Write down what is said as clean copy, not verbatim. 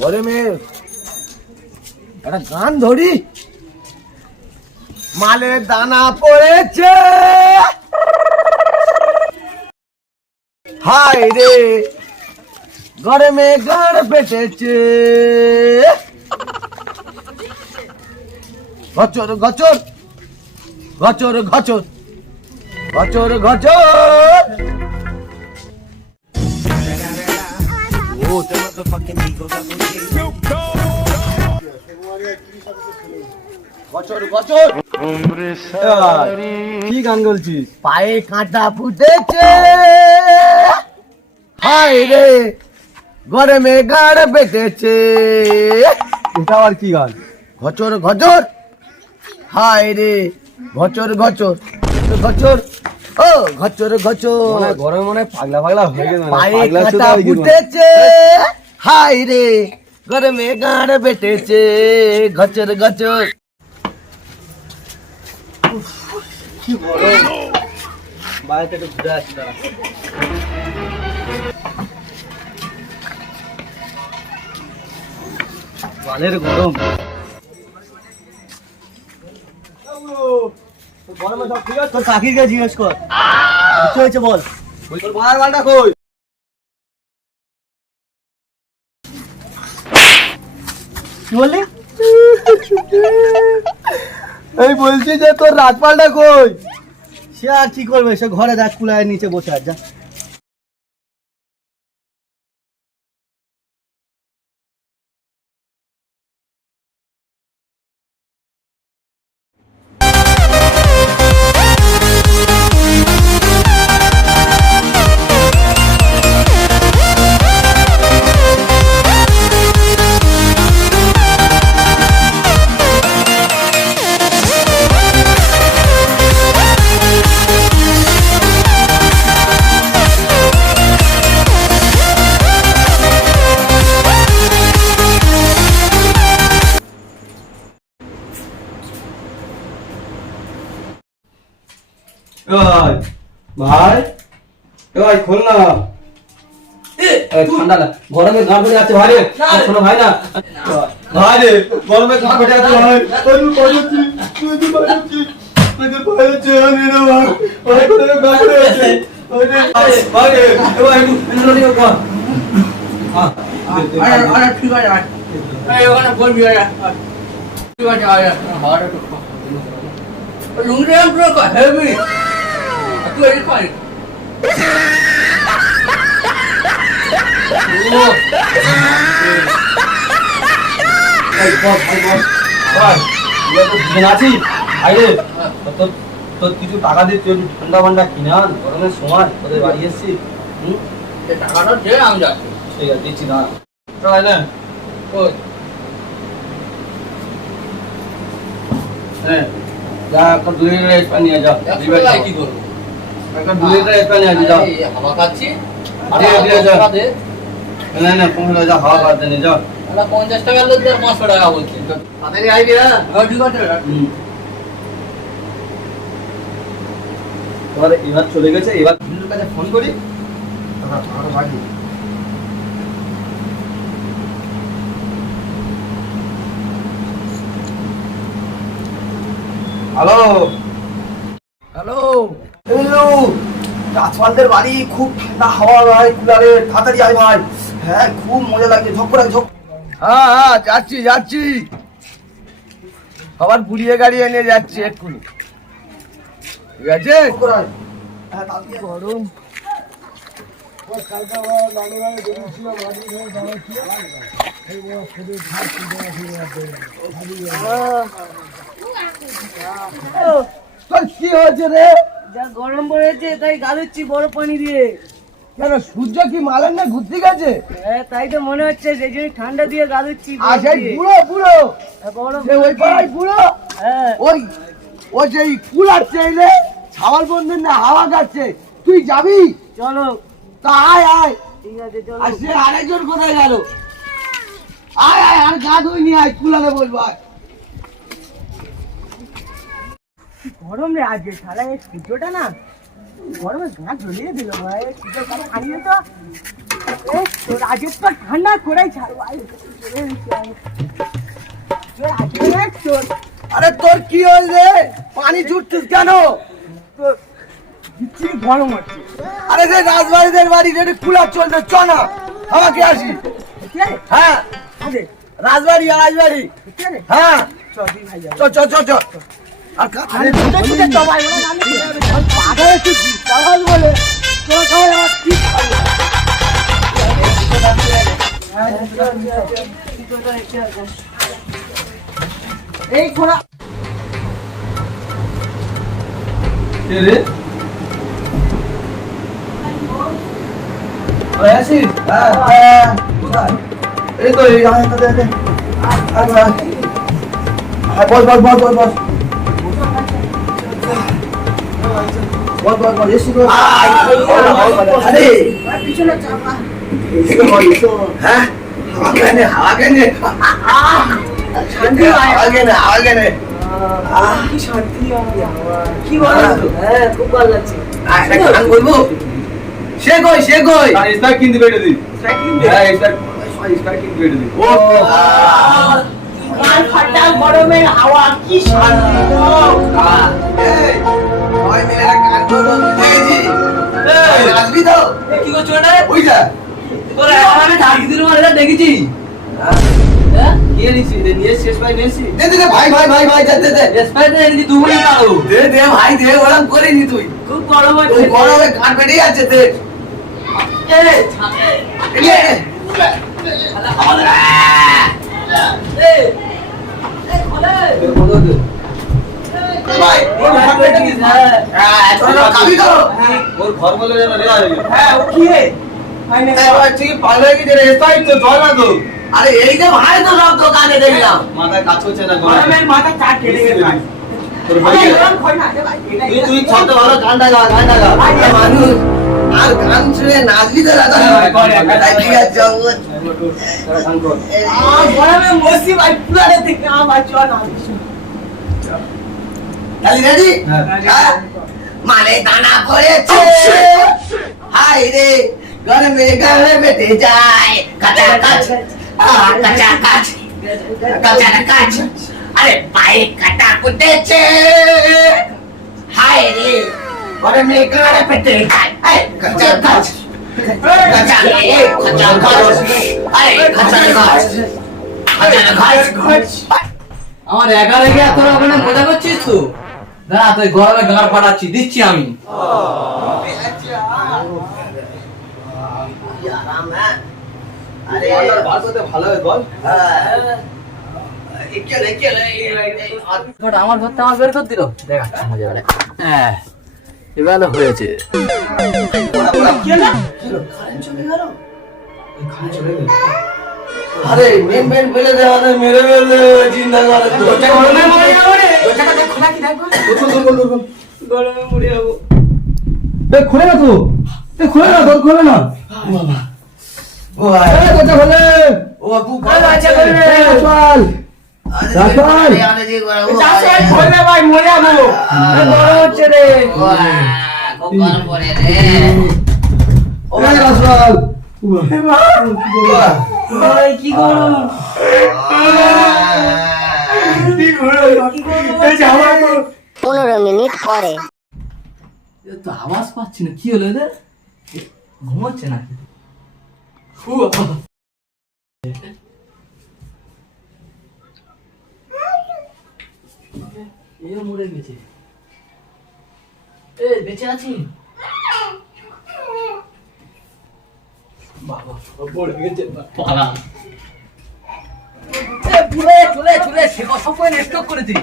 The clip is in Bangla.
ঘরে মেয়ে একটা গান ধরি। মালের দানা পড়েছে, হায় রে ঘরে মেয়ে গান পেটেছে। গচর গচর গচর গচর গচর গচর। গচর গচর। কি গান বলছিস? পায়ে কাঁটা ফুটেছে, হায় রে গরমে গাড় বেঁধেছে। এটা আবার কি গান? ঘচর ঘচর, হায় রে ঘচর ঘচর ঘচর, ও ঘচর ঘচর। গরমে মনে পাগলা পাগলা হয়ে গেছে। পায়ে কাঁটা ফুটেছে, হায় রে গরমে গাড় বেঁধেছে। ঘচর ঘচর। কি গরম, বাইরে একটু ঘুরে আসি দাঁড়া। বালের গরম। গরমে সব ঠিক আছে? তোর কাকিকে জিজ্ঞেস কর কি হয়েছে বল। তোর মায়ের বালটা কই? কি বললি? এই বলছি যে তোর রাজপালটা কই? সে আর কি করবে, সে ঘরে দেখ কুলায় নিচে বসে আর যা। ভাই ভাই খোল না, ঠান্ডা না, গরমে গা পড়ে আছে ভাই। শোনো ভাই না ভাই রে, গরমে গা পড়ে আছে ভাই। তুই পারছিস, তুই পারছিস, তুই পারছিস আমি না ভাই। ভাই করে গা পড়ে আছে ভাই রে। ভাই একটু নিয়ে কর। আরে ঠিক আছে, এই ওখানে বলবি আরে ঠিক আছে। আরে হাওয়াটা তো লুঙ্গি আম পুরো হেভি। তুই এই পাই কিছু টাকা দিয়ে তুই ঠান্ডা ফান্ডা কিনান, গরমের সময় ওদের বাড়ি এসছি। টাকাটা দিয়ে আমি যাচ্ছি। ঠিক আছে দিচ্ছি না। হ্যাঁ যা, একটা 2 লিটার স্প্রে নিয়ে যাও। কি করবো? একটা 2 লিটার স্প্রে নিয়ে যাও। হাওয়া খাচ্ছি। না না 15 যা হাওয়া খাতে নিয়ে যাও। 50 টাকা লোক 500 টাকা বলছি। তাড়াতাড়ি আইবি না? হ্যাঁ ঠিক আছে। এবার চলে গেছে, এবার বন্ধুর কাছে ফোন করি। হ্যালো হ্যালো হ্যালো, রাজপালদের বাড়ি, খুব ঠান্ডা হাওয়া ভাই, কুলারে তাড়াতাড়ি আয় ভাই। হ্যাঁ খুব মজা লাগছে, ঝক করে ঝক। হ্যাঁ হ্যাঁ যাচ্ছি যাচ্ছি, আবার বুড়িয়ে গাড়ি এনে যাচ্ছি এক্ষুনি। ঠিক আছে গরম। তোর কি হয়েছে রে? যা গরম পড়েছে তাই গালুচ্ছি বড় পানি দিয়ে। কেন সূর্য কি মালের না ঘুরতে গেছে? হ্যাঁ তাই তো মনে হচ্ছে, সেই জন্য ঠান্ডা দিয়ে গালুচ্ছি। আর সেই বুড়ো বুড়ো গরম ওই পাড়ায় বুড়ো, হ্যাঁ ওই সেই কুলার চাইলে ছাওয়াল বন্ধুর না হাওয়া খাচ্ছে, তুই যাবি? চলো তা আয় আয়। ঠিক আছে চলো। আর সে আরেকজন কোথায় গেল? আয় আয়, আর গা ধুই নি, আয় কুলারে বলবো আয়। গরম রে আজকে, শালা এই সূর্যটা না গরমে গা জ্বলিয়ে দিল ভাই, শীতের কথা খাইয়ে তো এই তোর আগে তো ঠান্ডা করেই ছাড় ভাই। আরে তোর কি হল রে, পানি ছুটছিস কেন? তোর দিচ্ছি গরম হচ্ছে। আরে যে রাজবাড়িদের বাড়ি যেটা কুলার চলছে, চ না আমাকে আসি। ঠিক আছে? হ্যাঁ আগে রাজবাড়ি ঠিক আছে? হ্যাঁ চল দিন ভাই যাবো। চ চ চ চ আর আরে ছুটে ছুটে তো ভাই, ওরা জানে কি হবে? চল পাগল একটু চাওয়াল বলে তোরা সবাই আমার কি খাবে? এই খোড়া কে রে? ওই আসিস? হ্যাঁ হ্যাঁ কোথায়? এই তো এই আয় তো দে আয় বস বস বস বস বস বস বস বস এসি বস। আরে পিছনে চাপা। হ্যাঁ হাওয়া কেনে শান্তি ভাই। হাওয়া কেনে কি শান্তি আমার। কি বলো? হ্যাঁ খুব ভালো লাগছে। গান বলবো? সে কই আর স্পাইক কিনতে পেটে দি। সাইকেল হ্যাঁ স্পাইক কিনতে পেটে দি। ও গান ফাটা গরমের হাওয়া কি শান্তি গো। এই ওই মেয়েরা গান বলবো বুঝেছি আসবি তো কি করছো এটা? ওই যা তোরা এখানে ঢাকি দিল মানে এটা দেখেছি। হ্যাঁ? কি এনেছি? এটা নিয়ে শেষ পাই নিয়েছি। দে দে দে ভাই ভাই ভাই ভাই দে দে দে শেষ পাই তো এনেছি 2 মিনিট আলো। দে দে ভাই দে ওরকম করিনি তুই খুব গরম তুই হচ্ছে। গরমে গান বেরিয়ে যাচ্ছে দে এই, ছাড়ে। এলে এই, এই, খোলে। ভাই এই ভাই পেটে গেছে, হ্যাঁ। চলো খাবি তো ওর ঘর বলে যেন রে আগে। হ্যাঁ ও কি রে? ফাইনাল ঠিক পারলে কি রে স্পাইক তো জল না তো। আরে এই যে ভাই তো সব দোকানে দেখলাম মাথায় কাজ হচ্ছে না গরম। গরমের মাথা চাট কেটে গেছে ভাই। তোর ভাই আরে গরম খই না রে ভাই। তুই সব তো ভালো গানটা গা গানটা গা। মানুষ আর গান শুনে নাচবি তো দাদা তাই ঠিক আছে জগৎ গান কর। গরমে মসি ভাই পুরারে থেকে আমার চল না। খালি রেডি হ্যাঁ। মানে দানা পড়েছে হাই রে গরমে গরমে বেটে যায় কাঁচা কাচ কাঁচা কাচ কাঁচা কাচ আরে পায়ে কাটা কুটেছে হাই রে গরমে গরমে বেটে যায় কাঁচা কাচ কাঁচা কাঁচা কাচ আরে কাঁচা কাচ কাঁচা কাচ আমার 11 গিয়ে তোরা ওখানে মজা করছিস তো? দাঁড়া তুই গরমে গাড় ফাটাচ্ছি, দিচ্ছি আমি। আরাম হ্যাঁ আরে ভালো হয় বল। আমার ঘরটা আমার বের করে দিল। দেখাচ্ছি মজা করে। হ্যাঁ, এবার হয়েছে। আরে মেন মেন ফেলে দেওয়া না মেরে ফেলে চিন্তা করে তো গরমে মরে যাবো রে। ওইটাতে খোলা কি থাকবে? গরমে মরে যাবো। খুলে না তো। খুলে না তোর খুলে না। ও ভাই কথা বলে। ও বাপু ভালো আছে চল। রাখাল। আরে দিয়ে করা ও চাষে খোলে ভাই মরে যাবো। গরম হচ্ছে রে। খুব গরম পড়ে রে। ও ভাই রাসুল ভাই কি গরম। এই যে আমার 15 মিনিট পরে এ তো আওয়াজ পাচ্ছি না, কি হলো এদের? ঘুমোচ্ছে নাকি? এ মরে গেছে। এ বেঁচে আছি? বাবা পড়ে গেছে পালা। এ চলে চলে চলে সে সব করে স্টক করেছি।